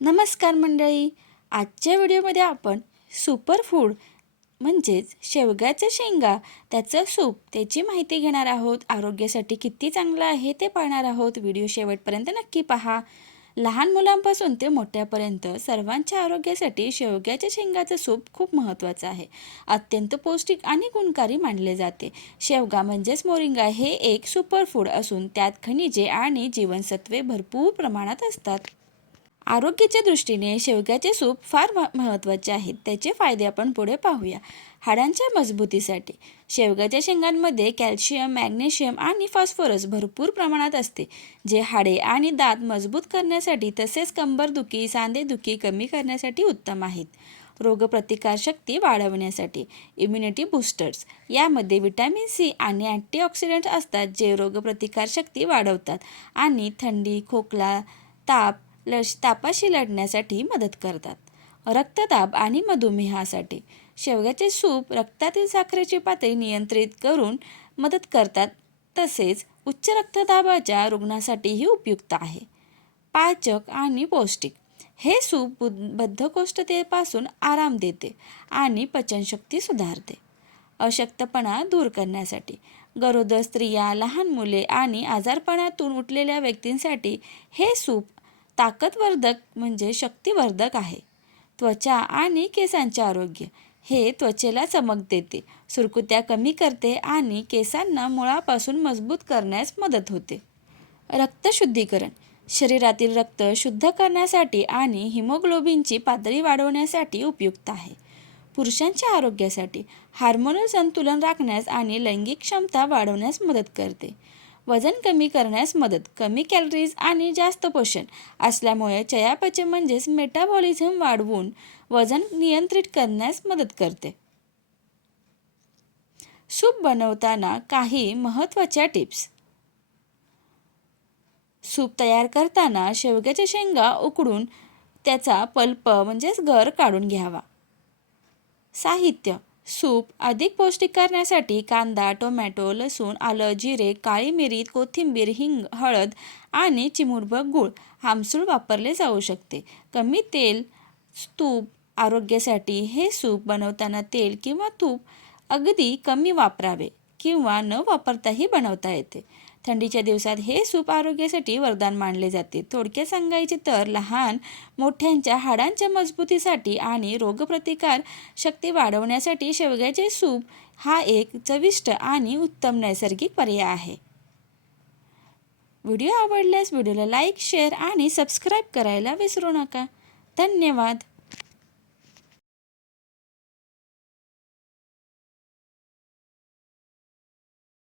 नमस्कार मंडळी. आजच्या व्हिडिओमध्ये आपण सुपरफूड म्हणजेच शेवग्याच्या शेंगा, त्याचं सूप, त्याची माहिती घेणार आहोत. आरोग्यासाठी किती चांगलं आहे ते पाहणार आहोत. व्हिडिओ शेवटपर्यंत नक्की पहा. लहान मुलांपासून ते मोठ्यापर्यंत सर्वांच्या आरोग्यासाठी शेवग्याच्या शेंगाचं सूप खूप महत्त्वाचं आहे. अत्यंत पौष्टिक आणि गुणकारी मानले जाते. शेवगा म्हणजेच मोरिंगा हे एक सुपरफूड असून त्यात खनिजे आणि जीवनसत्वे भरपूर प्रमाणात असतात. आरोग्याच्या दृष्टीने शेवग्याचे सूप फार महत्त्वाचे आहेत. त्याचे फायदे आपण पुढे पाहूया. हाडांच्या मजबूतीसाठी शेवग्याच्या शेंगांमध्ये कॅल्शियम, मॅग्नेशियम आणि फॉस्फरस भरपूर प्रमाणात असते, जे हाडे आणि दात मजबूत करण्यासाठी तसेच कंबरदुखी, सांधेदुखी कमी करण्यासाठी उत्तम आहेत. रोगप्रतिकारशक्ती वाढवण्यासाठी इम्युनिटी बूस्टर्स यामध्ये व्हिटॅमिन सी आणि अँटीऑक्सिडंट्स असतात, जे रोगप्रतिकारशक्ती वाढवतात आणि थंडी, खोकला, तापाशी लढण्यासाठी मदत करतात. रक्तदाब आणि मधुमेहासाठी शेवग्याचे सूप रक्तातील साखरेची पातळी नियंत्रित करून मदत करतात, तसेच उच्च रक्तदाबाच्या रुग्णासाठीही उपयुक्त आहे. पाचक आणि पौष्टिक हे सूप बद्धकोष्ठतेपासून आराम देते आणि पचनशक्ती सुधारते. अशक्तपणा दूर करण्यासाठी गरोदर स्त्रिया, लहान मुले आणि आजारपणातून उठलेल्या व्यक्तींसाठी हे सूप ताकदवर्धक म्हणजे शक्तिवर्धक आहे. त्वचा आणि केसांचे आरोग्य हे त्वचेला चमक देते, सुरकुत्या कमी करते आणि केसांना मुळापासून मजबूत करण्यास मदत होते. रक्तशुद्धीकरण शरीरातील रक्त शुद्ध करण्यासाठी आणि हिमोग्लोबिनची पातळी वाढवण्यासाठी उपयुक्त आहे. पुरुषांच्या आरोग्यासाठी हार्मोनल संतुलन राखण्यास आणि लैंगिक क्षमता वाढवण्यास मदत करते. वजन कमी करण्यास मदत. कमी कॅलरीज आणि जास्त पोषण असल्यामुळे चयापचय म्हणजेच मेटाबॉलिझम वाढवून वजन नियंत्रित करण्यास मदत करते. सूप बनवताना काही महत्त्वाच्या टिप्स. सूप तयार करताना शेवग्याच्या शेंगा उकडून त्याचा पल्प म्हणजेच गर काढून घ्यावा. साहित्य. सूप अधिक पौष्टिक करण्यासाठी कांदा, टोमॅटो, लसूण, आलं, जिरे, काळी मिरी, कोथिंबीर, हिंग, हळद आणि चिमूटभर गूळ आमसूल वापरले जाऊ शकते. कमी तेल, तूप आरोग्यासाठी हे सूप बनवताना तेल किंवा तूप अगदी कमी वापरावे किंवा न वापरताही बनवता येते. थंडीच्या दिवसात हे सूप आरोग्यासाठी वरदान मानले जाते. थोडक्यात सांगायचे तर लहान मोठ्यांच्या हाडांच्या मजबूतीसाठी आणि रोगप्रतिकार शक्ती वाढवण्यासाठी शेवग्याचे सूप हा एक चविष्ट आणि उत्तम नैसर्गिक पर्याय आहे. व्हिडिओ आवडल्यास व्हिडिओला लाईक, शेअर आणि सबस्क्राईब करायला विसरू नका. धन्यवाद.